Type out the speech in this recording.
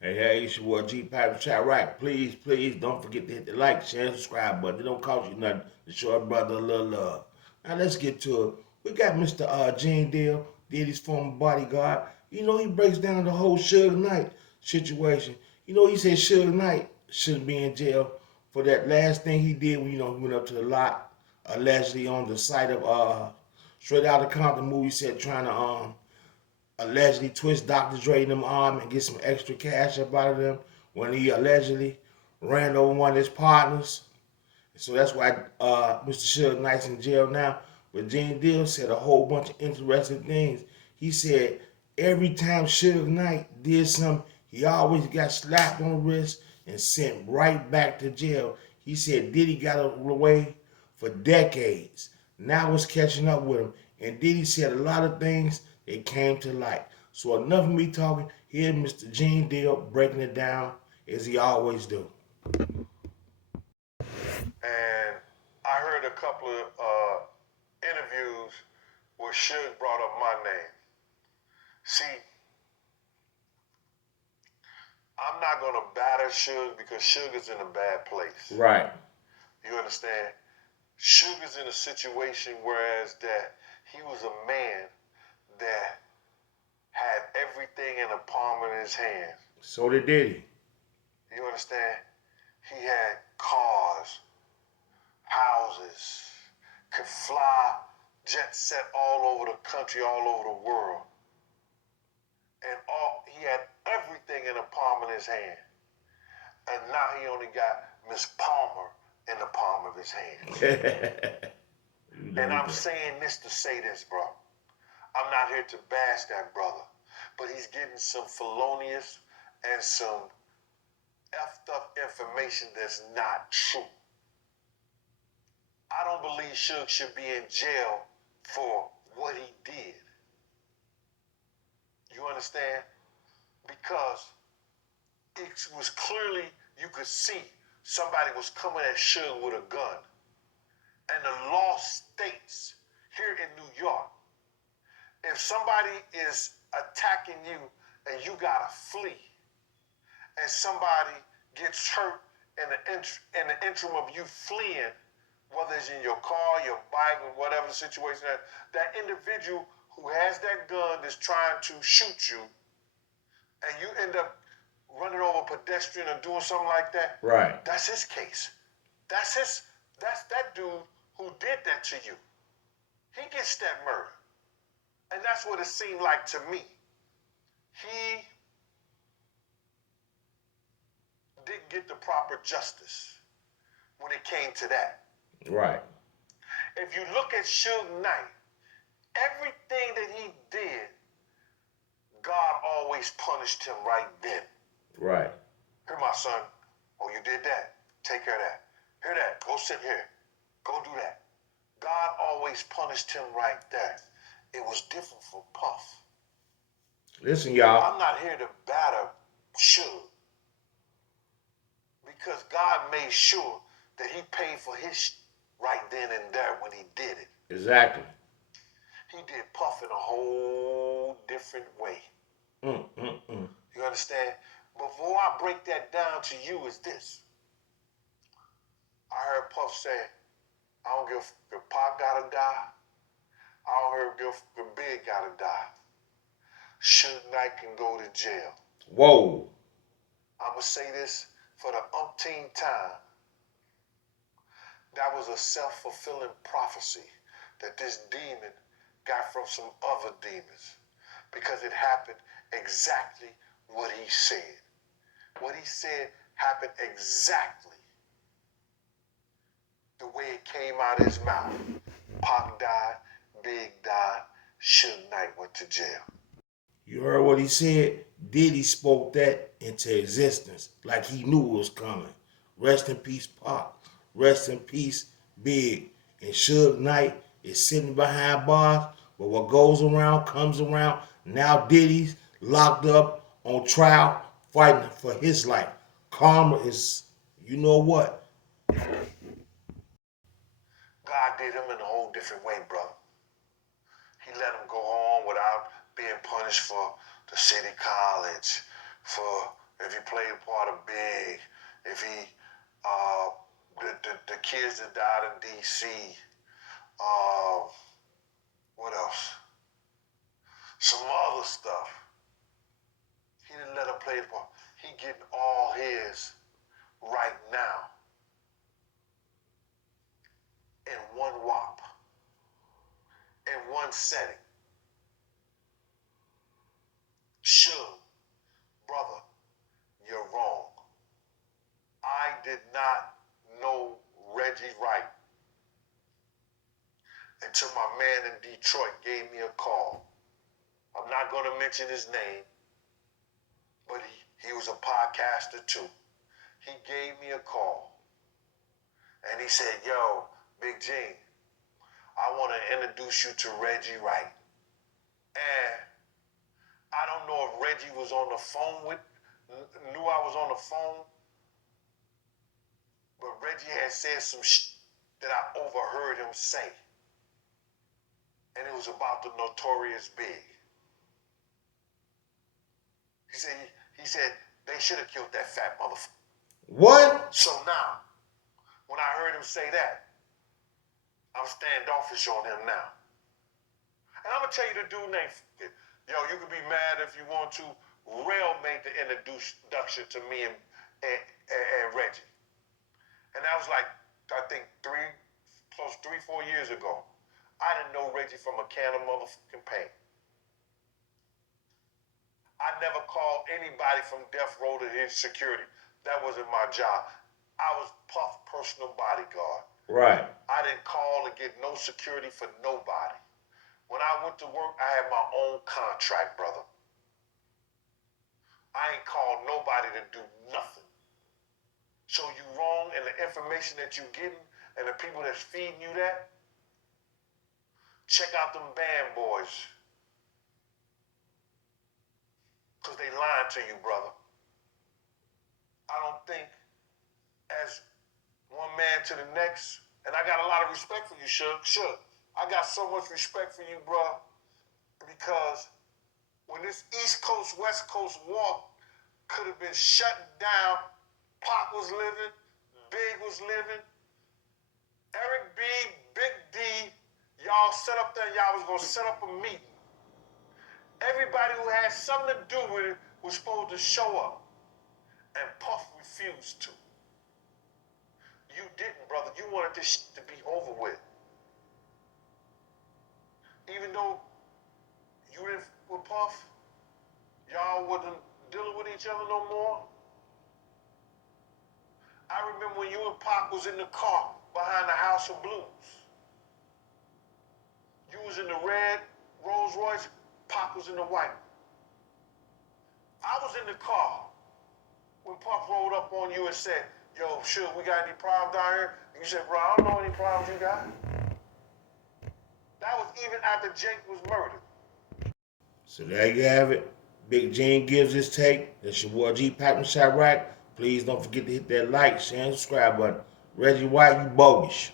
Hey, it's your boy Gpac chat right. Please don't forget to hit the like, share, and subscribe button. It don't cost you nothing to show a brother a little love. Now let's get to it. We got Mr. Gean Deal, Diddy's former bodyguard. You know he breaks down the whole Suge Knight situation. You know he said Suge Knight should be in jail for that last thing he did when he went up to the lot allegedly on the site of Straight Outta Compton movie set trying to allegedly twist Dr. Dre in them arm and get some extra cash up out of them when he allegedly ran over one of his partners. So that's why Mr. Suge Knight's in jail now. But Gene Deal said a whole bunch of interesting things. He said every time Suge Knight did something, he always got slapped on the wrist and sent right back to jail. He said Diddy got away for decades. Now it's catching up with him. And Diddy said a lot of things that came to light. So enough of me talking. Here, Mr. Gene Deal breaking it down as he always do. And I heard a couple of interviews where Suge brought up my name. See, I'm not gonna batter Suge because Suge is in a bad place. Right. You understand? Suge is in a situation whereas that he was a man that had everything in the palm of his hand. So did Diddy. You understand? He had cars, houses, could fly jet set all over the country, all over the world. And he had everything in the palm of his hand. And now he only got Miss Palmer in the palm of his hand. And I'm saying this to say this, bro. I'm not here to bash that brother, but he's getting some felonious and some effed up information that's not true. I don't believe Suge should be in jail for what he did. You understand? Because it was clearly, you could see somebody was coming at Suge with a gun. And the law states here in New York, if somebody is attacking you and you gotta flee, and somebody gets hurt in the interim of you fleeing, whether it's in your car, your bike, or whatever the situation is, that individual who has that gun is trying to shoot you, and you end up running over a pedestrian or doing something like that, right. That's his case. That's that dude who did that to you. He gets that murder. And that's what it seemed like to me. He didn't get the proper justice when it came to that. Right. If you look at Suge Knight, everything that he did, God always punished him right then. Right. Here, my son. Oh, you did that. Take care of that. Hear that. Go sit here. Go do that. God always punished him right there. It was different for Puff. Listen, y'all. I'm not here to batter Suge because God made sure that he paid for his right then and there when he did it. Exactly. He did Puff in a whole different way. You understand? Before I break that down to you is this. I heard Puff say, I don't give if Pac gotta die. I don't give if Big gotta die. Suge Knight can go to jail. Whoa. I'ma say this for the umpteenth time. That was a self-fulfilling prophecy that this demon got from some other demons because it happened exactly what he said. What he said happened exactly the way it came out of his mouth. Pac died, Big died, Suge Knight went to jail. You heard what he said? Diddy spoke that into existence like he knew it was coming. Rest in peace, Pac. Rest in peace, Big. And Suge Knight is sitting behind bars, but what goes around comes around. Now Diddy's locked up on trial, fighting for his life. Karma is, you know what? God did him in a whole different way, brother. He let him go on without being punished for the city college, for if he played a part of Big, if he, the kids that died in D.C., what else? Some other stuff. He didn't let him play the part. He getting all his right now in one whop, in one setting. Suge, brother, you're wrong. I did not know Reggie Wright until my man in Detroit gave me a call. I'm not going to mention his name, but he was a podcaster too. He gave me a call, and he said, yo, Big Gean, I want to introduce you to Reggie Wright. And I don't know if Reggie was on the phone knew I was on the phone, but Reggie had said some that I overheard him say. And it was about the Notorious Big. He said they should have killed that fat motherfucker. What? So now, when I heard him say that, I'm standoffish on him now. And I'm going to tell you the dude named, you can be mad if you want to. Rail made the introduction to me and Reggie. And that was like, I think 3, 4 years ago. I didn't know Reggie from a can of motherfucking paint. I never called anybody from Death Row to his security. That wasn't my job. I was Puff's personal bodyguard. Right. I didn't call to get no security for nobody. When I went to work, I had my own contract, brother. I ain't called nobody to do nothing. So you wrong, and the information that you getting and the people that's feeding you that, check out them band boys. Because they lying to you, brother. I don't think as one man to the next, and I got a lot of respect for you, Suge. I got so much respect for you, bro, because when this East Coast, West Coast walk could have been shut down, Pac was living, Big was living, Eric B, Big D, y'all set up there, y'all was going to set up a meeting. Everybody who had something to do with it was supposed to show up, and Puff refused to. You didn't, brother. You wanted this shit to be over with. Even though you didn't with Puff, y'all wasn't dealing with each other no more. I remember when you and Pac was in the car behind the House of Blues. You was in the red Rolls Royce, Pac was in the white. I was in the car when Puff rolled up on you and said, yo, Suge, we got any problems down here? And you said, bro, I don't know any problems you got. That was even after Jake was murdered. So there you have it. Big Gean gives his take. That's your boy Gpac from Chirac. Please don't forget to hit that like, share, and subscribe button. Reggie White, you bogus.